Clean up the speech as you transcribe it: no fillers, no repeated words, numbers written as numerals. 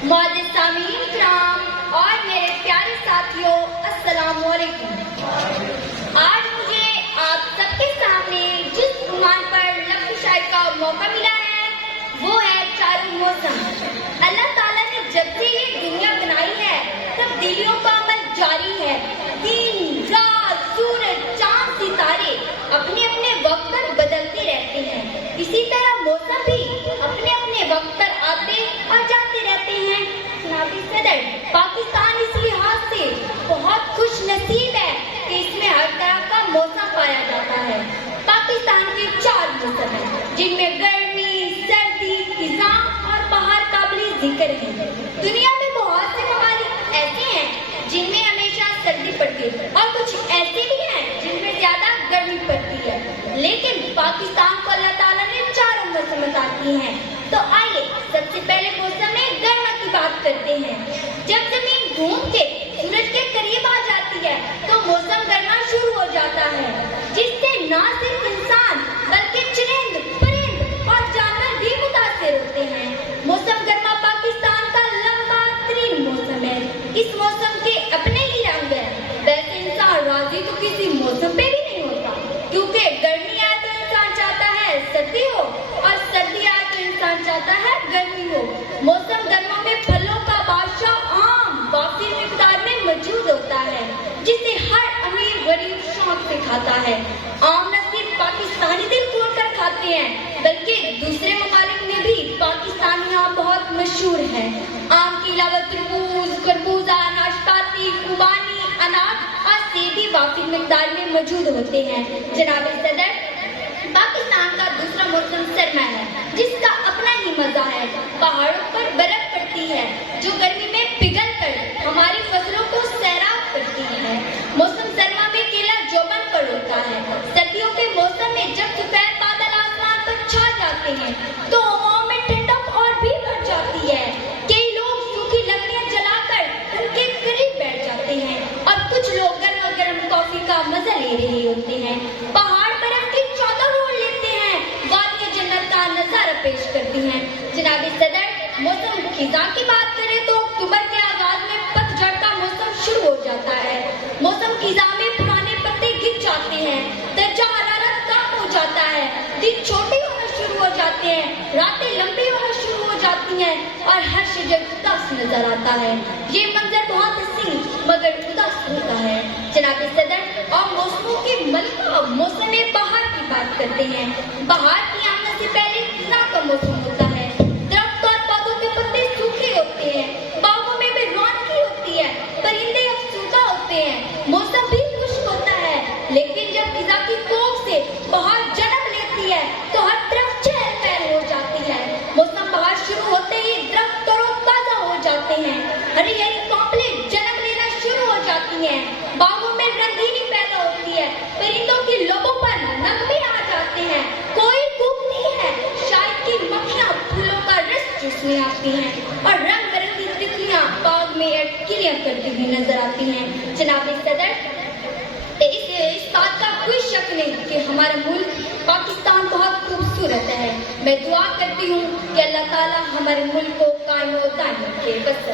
معزز سامعین کرام اور میرے پیارے ساتھیوں، السلام علیکم۔ آج مجھے آپ سب کے سامنے جس عنوان پر لفظ شاعری کا موقع ملا ہے وہ ہے چاروں موسم۔ اللہ تعالیٰ نے جب سے یہ دنیا بنائی ہے تبدیلیوں کا عمل جاری ہے۔ دن رات، سورج، چاند، ستارے اپنے اپنے وقت پر بدلتے رہتے ہیں۔ اسی طرح موسم بھی اپنے اپنے وقت پر آتے اور جاتے رہتے ہیں۔ جناب صدر، پاکستان اس لحاظ سے بہت خوش نصیب ہے کہ اس میں ہر طرح کا موسم پایا جاتا ہے۔ پاکستان کے 4 موسم ہیں جن میں گرمی، سردی، خزاں اور بہار قابل ذکر ہیں۔ دنیا میں بہت سے ممالک ایسے ہیں جن میں ہمیشہ سردی پڑتی ہے اور کچھ ایسے بھی ہیں جن میں زیادہ گرمی پڑتی ہے، لیکن پاکستان کو اللہ تعالیٰ نے 4 موسم عطا کیے ہیں۔ تو آئیے سب سے پہلے موسم گرما کی بات کرتے ہیں۔ جب زمین گھوم کے سورج کے قریب آ جاتی ہے تو موسم گرما شروع ہو جاتا ہے، جس سے نہ صرف انسان بلکہ چرند، پرند اور جانور بھی متاثر ہوتے ہیں۔ موسم گرما پاکستان کا لمبا ترین موسم ہے۔ اس موسم کے اپنے ہی رنگ ہیں۔ ویسے انسان راضی تو کسی موسم پہ بھی نہیں ہوتا، کیونکہ گرمی آئے تو انسان چاہتا ہے سردی ہو اور سردی آئے تو انسان چاہتا ہے گرمی ہو۔ موسم گرما میں پھلوں کا بادشاہ آم وافر مقدار میں موجود ہوتا ہے، جسے ہر امیر غریب شوق سے کھاتا ہے۔ آم نہ صرف پاکستانی دل کھول کر کھاتے ہیں بلکہ دوسرے ممالک میں بھی پاکستانی آم بہت مشہور ہے۔ آم کے علاوہ تربوز، خربوزہ، ناشپاتی، خوبانی، انار اور سیب بھی وافر مقدار میں موجود ہوتے ہیں۔ جناب صدر، پاکستان کا دوسرا موسم سرما ہے، جس کا اپنا ہی مزہ ہے۔ پہاڑوں پر برف پڑتی ہے جو گرمی میں پگھل کر ہماری فصلوں کو سیراب کرتی ہے۔ موسم سرما میں کیلا جوبن پر ہوتا ہے۔ سردیوں کے موسم میں جب سفید بادل آسمان پر چھا جاتے ہیں تو ہواؤں میں ٹھنڈک اور بھی بڑھ جاتی ہے۔ کئی لوگ سوکھی لکڑیاں جلا کر ان کے قریب بیٹھ جاتے ہیں اور کچھ لوگ گرما گرم کافی کا مزہ لے رہے ہوتے ہیں۔ پہاڑ برف کی چادر اوڑھ لیتے ہیں، وادیاں جنت کا نظارہ پیش کرتی ہیں۔ جناب صدر، موسم خزاں کی بات کریں تو اکتوبر کے آغاز میں پت جھڑ کا موسم شروع ہو جاتا ہے۔ موسم خزاں میں پرانے پتے گر جاتے ہیں، درجہ حرارت کم ہو جاتا ہے، دن چھوٹے ہونا شروع ہو جاتے ہیں، راتیں لمبی ہونا شروع ہو جاتی ہیں اور ہر شجر اداس نظر آتا ہے۔ یہ منظر بہت حسین مگر اداس ہوتا ہے۔ جناب صدر، اور موسموں کی ملکہ موسم بہار کی بات کرتے ہیں۔ بہار کی آمد سے پہلے خزاں کا موسم ہوتا ہے۔ درخت اور پودوں کے پتے سوکھے ہوتے ہیں، باغوں میں بھی رونقی ہوتی ہے، پرندے افسردہ ہوتے ہیں، موسم بھی خشک ہوتا ہے۔ لیکن جب خزاں کی کوکھ سے بہار جنم لیتی ہے تو ہر طرف چہل پہل ہو جاتی ہے۔ موسم بہار شروع ہوتے ہی درخت تر و تازہ ہو جاتے ہیں، ہری ہری کونپلیں جنم لینا شروع ہو جاتی ہیں، باغوں میں رنگینی پیدا ہوتی ہے، پرندوں کی لبوں پر نغمے آ جاتے ہیں، کوئی گھومتی ہے، شاید کی مکھیاں پھولوں کا رس چوسنے آتی ہیں اور رنگ برنگی تتلیاں باغ میں اٹکلیاں کرتی ہوئی نظر آتی ہیں۔ جناب صدر، اس بات کا کوئی شک نہیں کہ ہمارا ملک پاکستان بہت خوبصورت ہے۔ میں دعا کرتی ہوں کہ اللہ تعالیٰ ہمارے ملک کو قائم و دائم رکھے۔ بس